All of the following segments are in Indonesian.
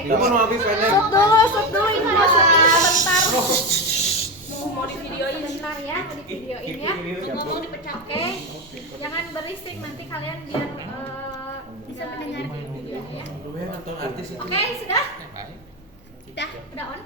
Sut dulu ini mau sebentar. Mau di videoin bentar ya, mau di videoin ya. Ngomong dipecah, oke? Jangan berisik nanti kalian biar bisa mendengar video ya. Oke, sudah? Udah on?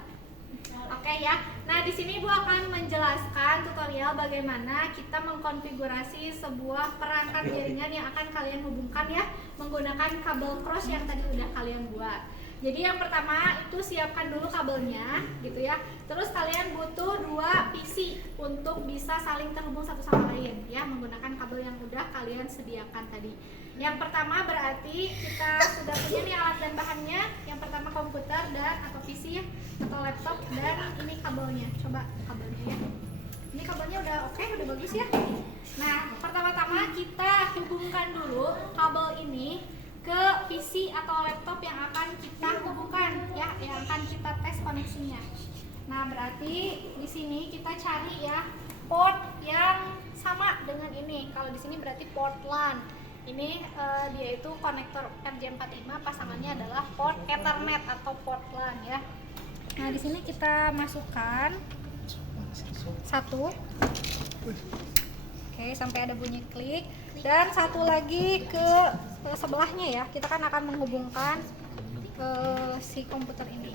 Oke ya. Nah, di sini Bu akan menjelaskan tutorial bagaimana kita mengkonfigurasi sebuah perangkat jaringan yang akan kalian hubungkan ya menggunakan kabel cross yang tadi udah kalian buat. Jadi yang pertama itu siapkan dulu kabelnya gitu ya. Terus kalian butuh 2 PC untuk bisa saling terhubung satu sama lain ya menggunakan kabel yang udah kalian sediakan tadi. Yang pertama berarti kita sudah punya nih alat dan bahannya. Yang pertama komputer dan atau PC ya atau laptop dan ini kabelnya. Coba kabelnya ya. Ini kabelnya udah oke, udah bagus ya. Nah, pertama-tama kita hubungkan dulu kabel ini ke PC atau laptop yang akan kita hubungkan ya, yang akan kita tes koneksinya. Nah, berarti di sini kita cari ya port yang sama dengan ini. Kalau di sini berarti port LAN. Ini dia itu konektor RJ45, pasangannya adalah port Ethernet atau port LAN ya. Nah, di sini kita masukkan 1. Oke, sampai ada bunyi klik. Dan 1 lagi ke sebelahnya ya. Kita kan akan menghubungkan ke si komputer ini.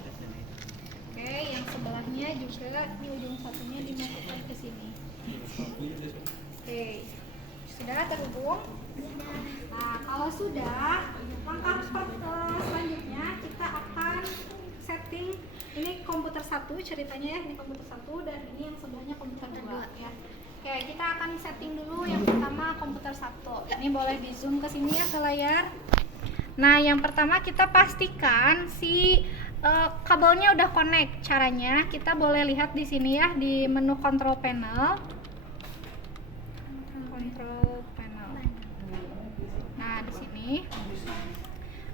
Oke, yang sebelahnya juga ini ujung satunya dimasukkan ke sini. Oke, sudah terhubung. Nah, kalau sudah, langkah selanjutnya kita akan setting. Ini komputer 1 ceritanya ya, ini komputer 1 dan ini yang sebelahnya komputer 2 ya. Oke, kita akan setting dulu yang pertama komputer 1. Ini boleh di zoom ke sini ya ke layar. Nah, yang pertama kita pastikan si kabelnya udah connect. Caranya kita boleh lihat di sini ya di menu control panel. Control panel. Nah, di sini.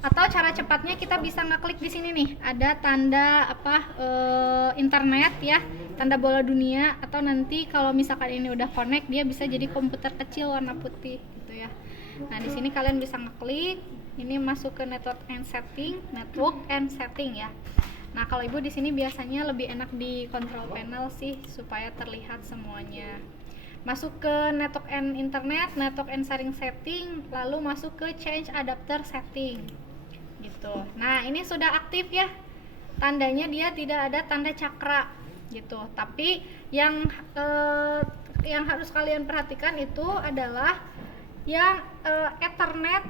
Atau cara cepatnya kita bisa ngeklik di sini nih, ada tanda internet ya, tanda bola dunia, atau nanti kalau misalkan ini udah connect dia bisa jadi komputer kecil warna putih gitu ya. Nah, di sini kalian bisa ngeklik, ini masuk ke network and setting ya. Nah, kalau Ibu di sini biasanya lebih enak di control panel sih supaya terlihat semuanya. Masuk ke network and internet, network and sharing setting, lalu masuk ke change adapter setting. Gitu. Nah, ini sudah aktif ya. Tandanya dia tidak ada tanda cakra gitu. Tapi yang harus kalian perhatikan itu adalah yang Ethernet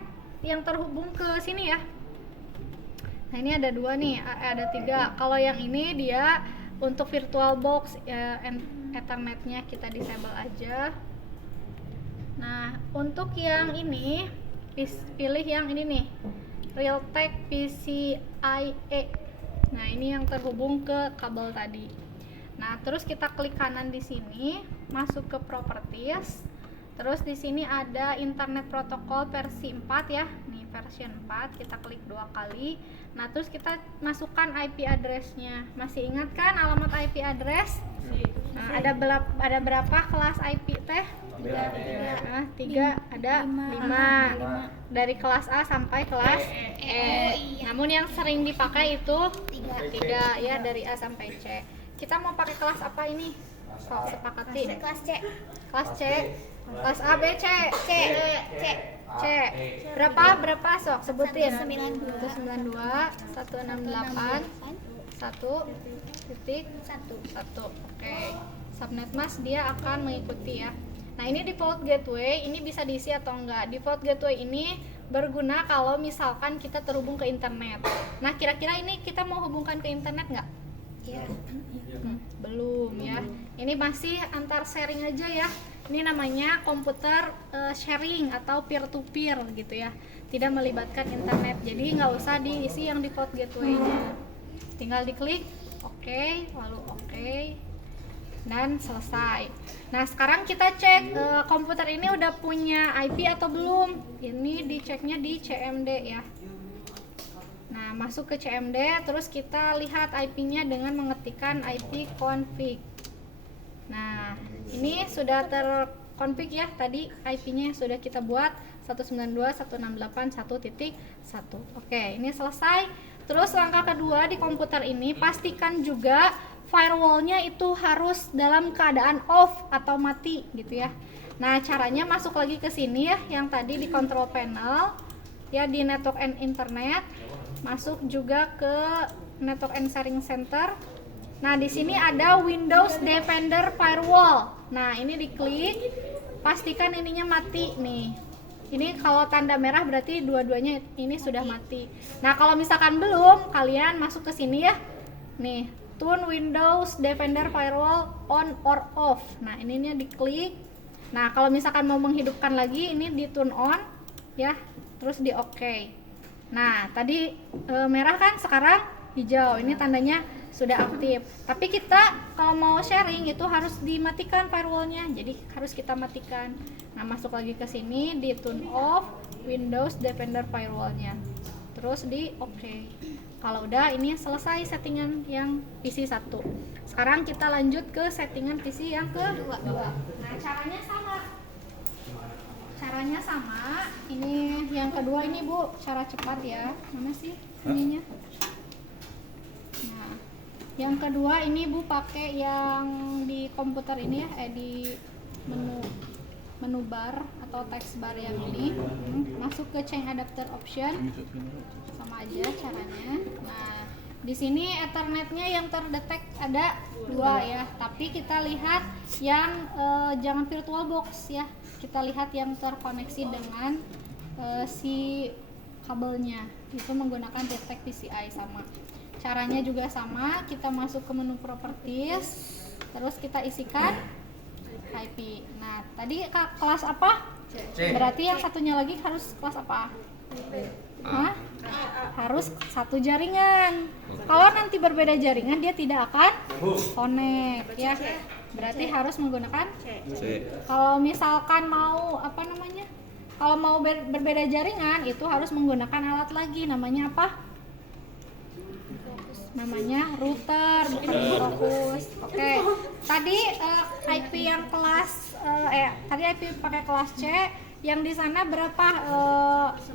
yang terhubung ke sini ya. Nah, ini ada 2 nih, ada 3. Kalau yang ini dia untuk virtual box Ethernetnya kita disable aja. Nah, untuk yang ini pilih yang ini nih, Realtek PCIe. Nah, ini yang terhubung ke kabel tadi. Nah, terus kita klik kanan di sini, masuk ke properties. Terus di sini ada internet protokol versi 4 ya. Nih version 4, kita klik 2 kali. Nah, terus kita masukkan IP address-nya. Masih ingat kan alamat IP address? Nah, ada berapa kelas IP teh? 3, ada 5. Dari kelas A sampai kelas E. Namun yang sering dipakai itu 3 ya, dari A sampai C. Kita mau pakai kelas apa ini? Sepakati. Kelas C. Kelas C. Kelas A, B, C. C. Berapa sok sebutin? 192, 168, 1.1. Oke. Subnet mask dia akan mengikuti ya. Nah, ini default gateway, ini bisa diisi atau enggak. Default gateway ini berguna kalau misalkan kita terhubung ke internet. Nah, kira-kira ini kita mau hubungkan ke internet enggak? Iya. Belum ya. Ini masih antar sharing aja ya. Ini namanya komputer sharing atau peer to peer gitu ya. Tidak melibatkan internet. Jadi nggak usah diisi yang default gateway-nya. Tinggal diklik oke, lalu oke. Dan selesai. Nah, sekarang kita cek komputer ini udah punya IP atau belum. Ini diceknya di CMD ya. Nah, masuk ke CMD, terus kita lihat IP-nya dengan mengetikkan IP config. Nah, ini sudah terkonfig ya, tadi IP-nya sudah kita buat 192.168.1.1. Oke, ini selesai. Terus langkah kedua di komputer ini, pastikan juga firewallnya itu harus dalam keadaan off atau mati gitu ya. Nah, caranya masuk lagi ke sini ya, yang tadi di control panel ya, di network and internet, masuk juga ke network and sharing center. Nah, di sini ada Windows Defender Firewall. Nah, ini diklik, pastikan ininya mati nih. Ini kalau tanda merah berarti dua-duanya ini sudah mati. Nah, kalau misalkan belum, kalian masuk ke sini ya. Nih, tune Windows Defender Firewall on or off. Nah, ininya diklik. Nah, kalau misalkan mau menghidupkan lagi, ini di tune on ya, terus di OK. Nah, tadi merah kan, sekarang hijau. Ini tandanya sudah aktif. Tapi kita kalau mau sharing itu harus dimatikan firewallnya, jadi harus kita matikan. Nah, masuk lagi ke sini di tune off Windows Defender Firewallnya, terus di OK. Kalau udah, ini selesai settingan yang PC 1. Sekarang kita lanjut ke settingan PC yang kedua. Nah, caranya sama. Ini yang kedua ini Bu, cara cepat ya. Mana sih ininya? Nah, yang kedua ini Bu pakai yang di komputer ini ya, di menu bar atau text bar yang ini. Masuk ke change adapter option. Sama aja caranya. Nah, di sini Ethernetnya yang terdetek ada 2 ya, tapi kita lihat yang jangan virtual box ya. Kita lihat yang terkoneksi dengan si kabelnya. Itu menggunakan Detect PCI sama. Caranya juga sama, kita masuk ke menu properties, terus kita isikan IP. Nah, tadi kelas apa? C. Berarti yang satunya lagi harus kelas apa? Hah? Harus satu jaringan. Kalau nanti berbeda jaringan, dia tidak akan connect ya. Berarti harus menggunakan C. Kalau misalkan mau kalau mau berbeda jaringan, itu harus menggunakan alat lagi, namanya apa? Namanya router, bukan fokus. Oke. Tadi IP yang kelas tadi IP pakai kelas C, yang di sana berapa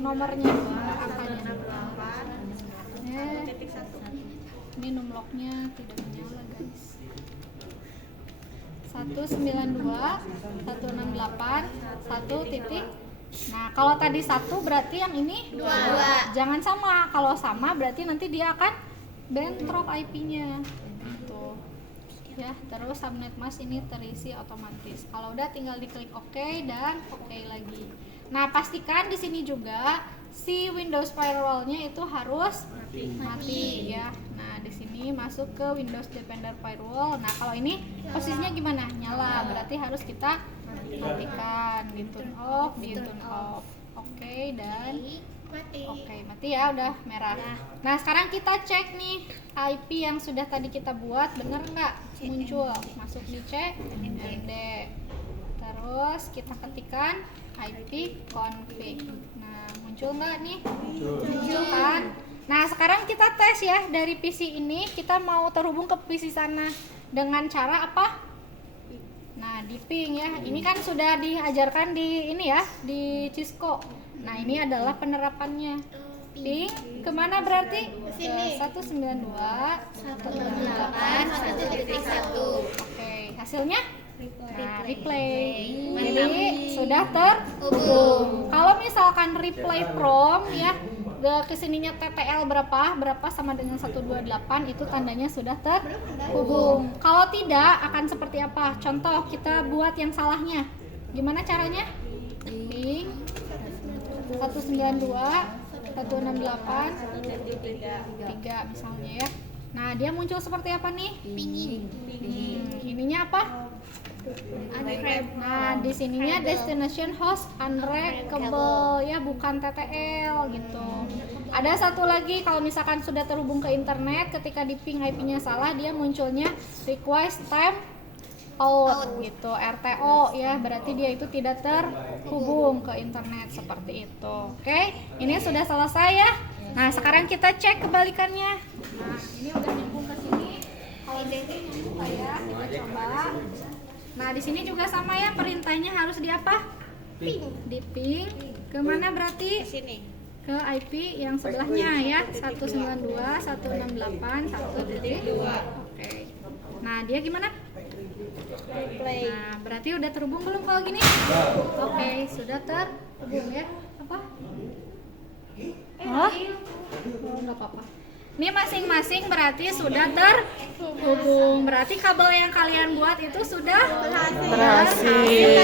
nomornya? Angkanya 8. Ini numlocknya tidak menyala, guys. 192 168 1 titik. Nah, kalau tadi 1 berarti yang ini 2. Jangan sama. Kalau sama berarti nanti dia akan bentrok IP-nya. Tuh. Ya, terus subnet mask ini terisi otomatis. Kalau udah tinggal diklik OK dan OK lagi. Nah, pastikan di sini juga si Windows Firewall-nya itu harus mati ya. Nah, di sini masuk ke Windows Defender Firewall. Nah, kalau ini posisinya gimana? Nyala. Berarti harus kita matikan. Di turn off, di turn off. Oke, dan mati ya, udah merah. Nah, sekarang kita cek nih IP yang sudah tadi kita buat bener nggak muncul. Masuk di C, ND. Terus kita ketikkan IP config. Nah, muncul nggak nih? Muncul kan? Nah, sekarang kita tes ya, dari PC ini kita mau terhubung ke PC sana dengan cara apa? Nah, di ping ya. Ini kan sudah diajarkan di ini ya, di Cisco. Nah, ini adalah penerapannya. Ping kemana berarti? Ke 192.168.1.1. Oke, hasilnya? Nah, replay. Jadi sudah terhubung. Kalau misalkan replay from ya, kesininya TTL berapa sama dengan 128, itu tandanya sudah terhubung. Kalau tidak, akan seperti apa? Contoh, kita buat yang salahnya. Gimana caranya? Ping 192.168.3 misalnya ya. Nah, dia muncul seperti apa nih? Ininya apa? Nah, di sininya destination host unreachable ya, bukan TTL gitu. Ada satu lagi, kalau misalkan sudah terhubung ke internet, ketika di ping IP-nya salah, dia munculnya request time out gitu, RTO ya, berarti dia itu tidak terhubung ke internet seperti itu. Oke, ini sudah selesai ya. Nah, sekarang kita cek kebalikannya. Nah, ini udah nyambung ke sini. Kalau di sini nyambung nggak ya? Kita coba. Nah, di sini juga sama ya, perintahnya harus di apa? Ping. Di ping. Kemana berarti? Di sini. ke IP yang sebelahnya ya, 192.168.1.2. Oke. Nah, dia gimana? Play. Nah, berarti udah terhubung belum kalau gini? Oke, sudah terhubung ya. Apa? Oh, nggak apa-apa. Ini masing-masing berarti sudah terhubung. Berarti kabel yang kalian buat itu sudah berhasil